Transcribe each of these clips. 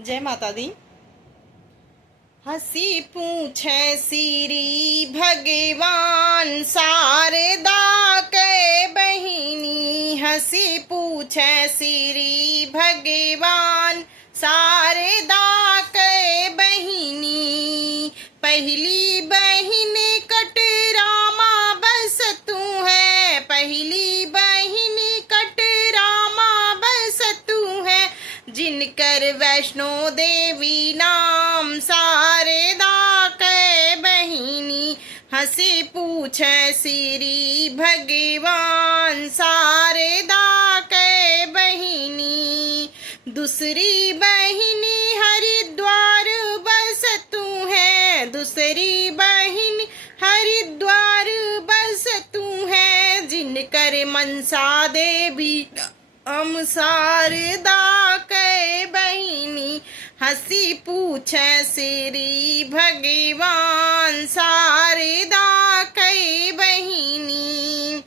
जय माता दी। हसी पूछे सिरी भगवान शारदा के बहिनी, हसी पूछे सिरी भगवान शारदा के बहिनी। पहली बहिन कटरामा बस तू है, पहली बहिन कटरामा बस तू है, जिनकर वैष्णो देवी नाम शारदा के बहिनी। हंसी पूछे सिरी भगवान शारदा के बहिनी। दूसरी बहिनी हरिद्वार बस तू है, दूसरी बहिन हरिद्वार बस तू है, जिनकर मनसा देवी हम शारदा के बहिनी। हंसी पूछे सिरी भगवान शारदा के बहिनी।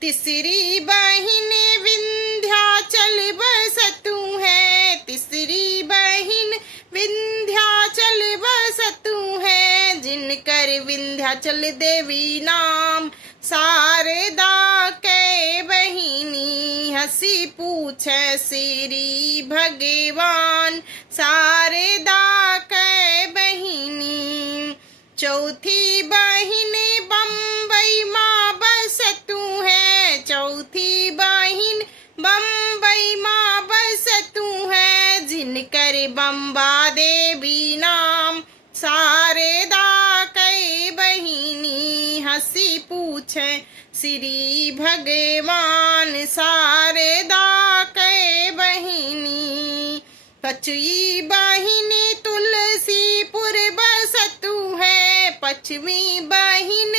तीसरी बहिन विंध्याचल बस तू है, तीसरी बहिन विंध्याचल बस तू है, जिनकर विंध्याचल देवी नाम शारदा के बहिनी। हंसी पूछे सिरी भगवान शारदा के बहिनी। चौथी बहिन बम्बई माँ बस तू है, चौथी बहिन बम्बई माँ बस तू है, जिनकर बम्बा देवी नाम शारदा के बहिनी। हंसी पूछे श्री भगवान शारदा के बहिनी। पचवी बहिन तुलसीपुर बस तू है, पचवी बहिन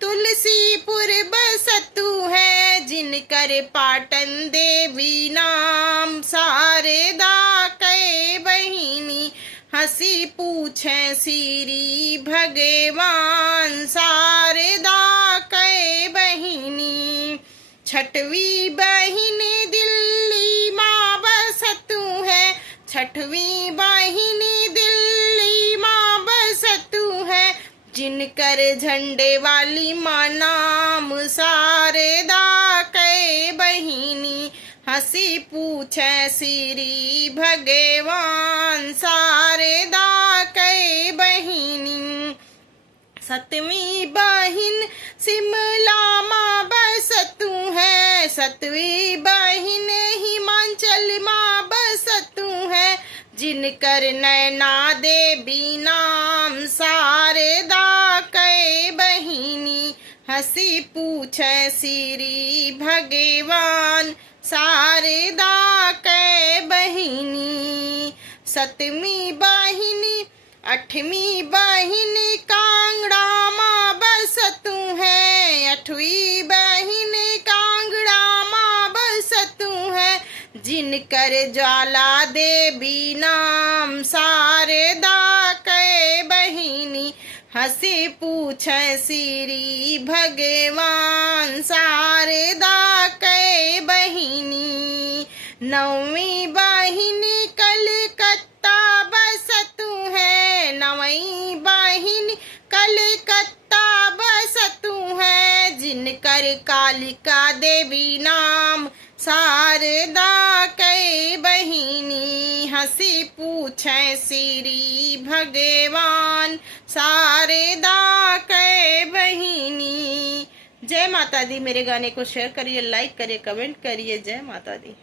तुलसीपुर बस तू है, जिनकर पाटन देवी नाम शारदा के बहिनी। हंसी पूछे श्री भगवान शारदा के बहिनी। छठवीं बहिन दिल्ली माँ बस तू है, छठवीं बहिन दिल्ली माँ बस तू है, जिनकर झंडे वाली माँ नाम शारदा के बहिनी। हंसी पूछे श्री भगवान शारदा के बहिनी। सतवीं बहिन शिमला माँ बस तू है, सतवीं बहिन हिमाचल माँ बस तू है, जिनकर नैना देवी नाम शारदा के बहिनी। हंसी पूछे श्री भगवान शारदा के बहिनी। सतवीं बहिन आठवीं बहिन कांगड़ा माँ बस तू है, आठवीं बहिन कांगड़ा माँ बस तू है, जिनकर ज्वाला देवी नाम शारदा के बहिनी। हंसी पूछे श्री भगवान शारदा के बहिनी। नौवीं बहिन कलकत्ता बस तू है, नौवीं बहिन कलकत्ता बस तू है, जिनकर कालिका देवी नाम शारदा के बहिनी। हंसी पूछे श्री भगवान शारदा के बहिनी। जय माता दी। मेरे गाने को शेयर करिए, लाइक करिए, कमेंट करिए। जय माता दी।